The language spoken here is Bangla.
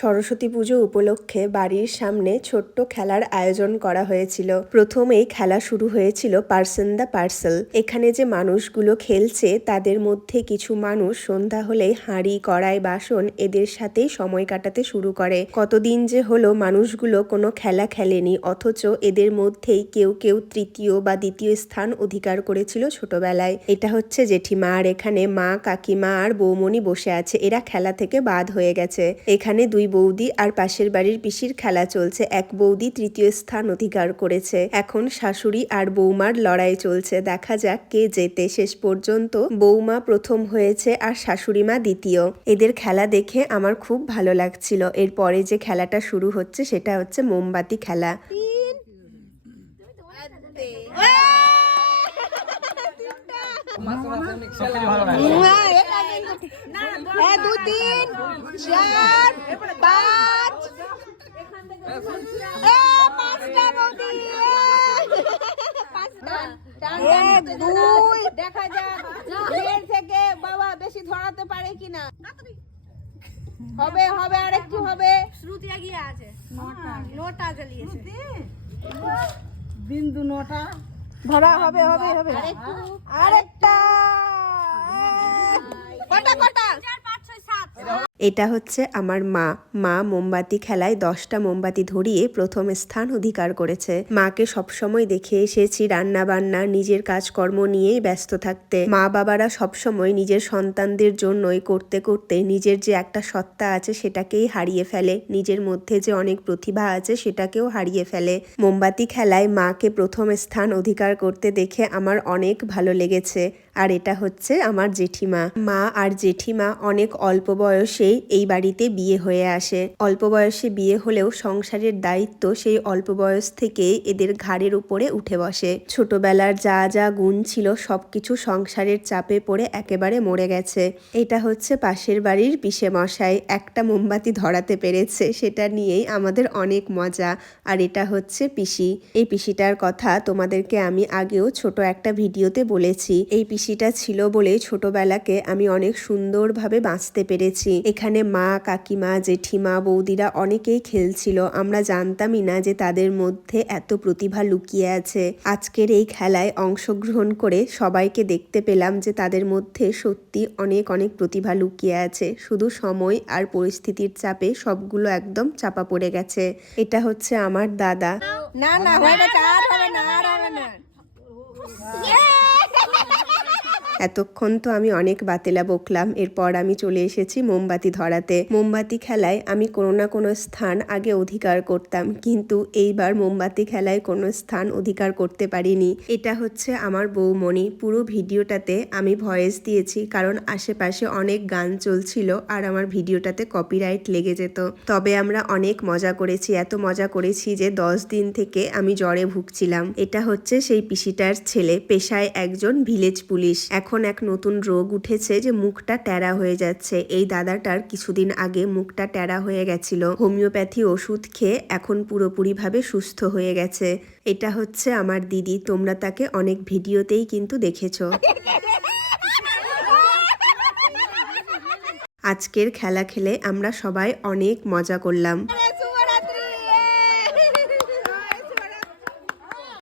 সরস্বতী পুজো উপলক্ষে বাড়ির সামনে ছোট্ট খেলার আয়োজন করা হয়েছিল। প্রথমেই খেলা শুরু হয়েছিল পার্সন দ্য পার্সেল। এখানে যে মানুষগুলো খেলছে, তাদের মধ্যে কিছু মানুষ সন্ধ্যা হলেই হাঁড়ি, কড়াই, বাসন এদের সাথেই সময় কাটাতে শুরু করে। কতদিন যে হলো মানুষগুলো কোনো খেলা খেলেনি, অথচ এদের মধ্যেই কেউ কেউ তৃতীয় বা দ্বিতীয় স্থান অধিকার করেছিল ছোটবেলায়। এটা হচ্ছে জেঠিমা, আর এখানে মা, কাকিমা আর বৌমনি বসে আছে। এরা খেলা থেকে বাদ হয়ে গেছে। এখানে দুই বৌদি আর পাশের বাড়ির পিসির খেলা চলছে। এক বৌদি তৃতীয় স্থান অধিকার করেছে। এখন শাশুড়ি আর বৌমার লড়াই চলছে। দেখা যাক কে জেতে। শেষ পর্যন্ত বৌমা প্রথম হয়েছে আর শাশুড়ি মা দ্বিতীয়। এদের খেলা দেখে আমার খুব ভালো লাগছিল। এরপরে যে খেলাটা শুরু হচ্ছে সেটা হচ্ছে মোমবাতি খেলা। দু তিন চার পাঁচ দেখা যাক থেকে বাবা বেশি ধরাতে পারে কিনা হবে হবে আর একটু হবে শ্রুতি এগিয়ে আছে নটা জ্বালিয়েছে বিন্দু নটা ধরা হবে হবে হবে। আরেকটা। কটা কটা চার পাঁচ ছয় সাত এটা হচ্ছে আমার মা। মা মোমবাতি খেলায় দশটা মোমবাতি ধরিয়ে প্রথম স্থান অধিকার করেছে। মাকে সবসময় দেখে এসেছি রান্না বান্না নিজের কাজকর্ম নিয়েই ব্যস্ত থাকতে। মা বাবারা সবসময় নিজের সন্তানদের জন্যই করতে করতে নিজের যে একটা সত্তা আছে সেটাকেই হারিয়ে ফেলে। নিজের মধ্যে যে অনেক প্রতিভা আছে সেটাকেও হারিয়ে ফেলে। মোমবাতি খেলায় মাকে প্রথম স্থান অধিকার করতে দেখে আমার অনেক ভালো লেগেছে। আর এটা হচ্ছে আমার জেঠিমা। মা আর জেঠিমা অনেক অল্প বয়সেই এই বাড়িতে বিয়ে হয়ে আসে। অল্প বয়সে বিয়ে হলেও সংসারের দায়িত্ব সেই অল্প বয়স থেকে এদের ঘাড়ের উপরে উঠে বসে। ছোটবেলার যা যা গুণ ছিল সবকিছু সংসারের চাপে পড়ে একেবারে মরে গেছে। এটা হচ্ছে পাশের বাড়ির পিসে মশাই একটা মোমবাতি ধরাতে পেরেছে, সেটা নিয়েই আমাদের অনেক মজা। আর এটা হচ্ছে পিসি। এই পিসিটার কথা তোমাদেরকে আমি আগেও ছোট একটা ভিডিওতে বলেছি। এই পিসিটা ছিল বলে ছোটবেলাকে আমি অনেক সুন্দরভাবে বাঁচতে পেরেছি। এখানে মা কাকিমা জেঠিমা বৌদিরা অনেকেই খেলছিল। আমরা জানতামই না যে তাদের মধ্যে এত প্রতিভা লুকিয়ে আছে। আজকের এই খেলায় অংশগ্রহণ করে সবাইকে দেখতে পেলাম যে তাদের মধ্যে সত্যি অনেক অনেক প্রতিভা লুকিয়ে আছে। শুধু সময় আর পরিস্থিতির চাপে সবগুলো একদম চাপা পড়ে গেছে। এটা হচ্ছে আমার দাদা। না না হয়ে গেছে আর হবে না আর হবে না। এতক্ষণ তো আমি অনেক বাতেলা বকলাম। এরপর আমি চলে এসেছি মোমবাতি ধরাতে। মোমবাতি খেলায় আমি কোনো না কোনো স্থান আগে অধিকার করতাম, কিন্তু এইবার মোমবাতি খেলায় কোনো স্থান অধিকার করতে পারিনি। এটা হচ্ছে আমার বৌমণি। পুরো ভিডিওটাতে আমি ভয়েস দিয়েছি, কারণ আশেপাশে অনেক গান চলছিল আর আমার ভিডিওটাতে কপিরাইট লেগে যেত। তবে আমরা অনেক মজা করেছি, এত মজা করেছি যে দশ দিন থেকে আমি জ্বরে ভুগছিলাম। এটা হচ্ছে সেই পিসিটার ছেলে, পেশায় একজন ভিলেজ পুলিশ। এখন এক নতুন রোগ উঠেছে যে মুখটা ট্যারা হয়ে যাচ্ছে। এই দাদাটার কিছুদিন আগে মুখটা ট্যারা হয়ে গেছিল। হোমিওপ্যাথি ওষুধ খেয়ে এখন পুরোপুরিভাবে সুস্থ হয়ে গেছে। এটা হচ্ছে আমার দিদি। তোমরা তাকে অনেক ভিডিওতেই কিন্তু দেখেছ। আজকের খেলা খেলে আমরা সবাই অনেক মজা করলাম।